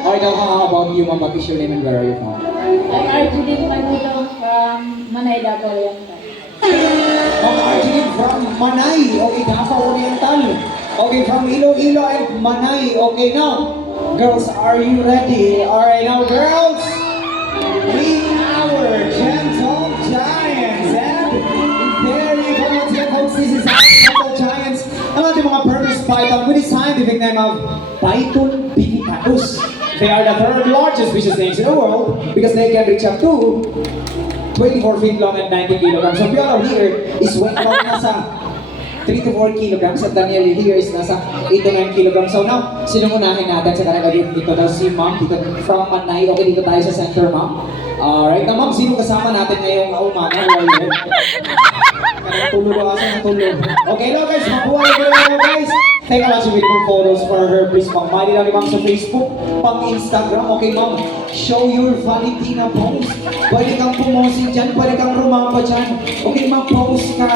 Okay, now how about you, ma'am? What is your name and where are you from? I'm Arjudin Tagulong from Manila, Oriental. Ma'am Arjeline from Manay. Okay, Davao Oriental. Okay, from Iloilo and Manay. Okay, now, girls, are you ready? Alright, now, girls, meet our gentle giants. And there you go, once again, folks, this is our gentle giants. Ang ating mga purpose python with the scientific name of Python pinnipedus. They are the third largest vicious snakes in the world because they can reach up to 24 feet long and 90 kilograms. So Piolo here is weight about nasa 3 to 4 kilograms at Daniel here is nasa 8 to 9 kilograms. So now, sino unahin natin sa kanila dito daw si ma'am, dito from Manay. Okay, dito tayo sa center, ma'am. Alright, na ma'am, sino kasama natin ngayong umaga? Kanang tulog ako sa natulog. Okay, now guys, mabuhay ko na guys. Take a lot of beautiful photos for her, please. Pang-mali lang ni ma'am sa Facebook, pang-Instagram. Okay, ma'am, show your Valentina pose. Pwede kang pumosin dyan, pwede kang rumamba dyan. Okay, ma'am, pose ka.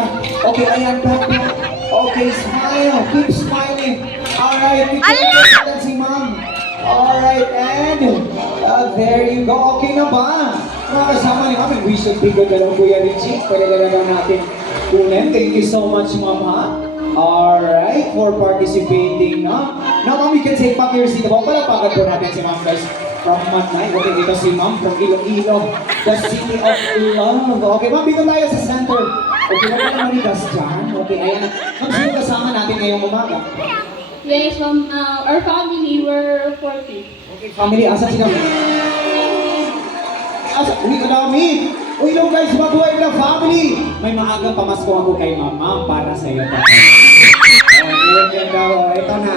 Okay, ayan, back. Okay, smile. Keep smiling. Alright, picture natin si ma'am. Alright, and there you go. Okay na ba? Mga kasama ni ma'am, we should be good na lang, Kuya Richie. Pwede na lang natin kunin. Thank you so much, ma'am, ha? Alright, for participating, no? Now, ma'am, we can take back your seat. Palapakan po natin si ma'am, guys. From Manay. Okay, dito si ma'am from Iloilo, the city of love. Okay, ma'am, dito tayo sa center. Okay, wala naman manigas dyan. Okay, ayan na. Ma'am, sino kasama natin ngayong umaga? Yes, from our family, we're 40. Okay, family, asa sila? Asa? Uy, kadami! Uy, no guys, mabuhay na family! May maagang pamasko ako kay mama para sa iyo. Okay, daw. Ito na.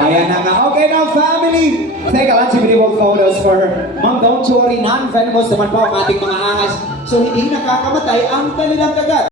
Ayan na nga. Okay, now family! Take a lot of beautiful photos for her. Ma'am, don't worry, non-venomous naman po ang ating mga ahas. So, hindi nakakamatay ang kanilang kagat.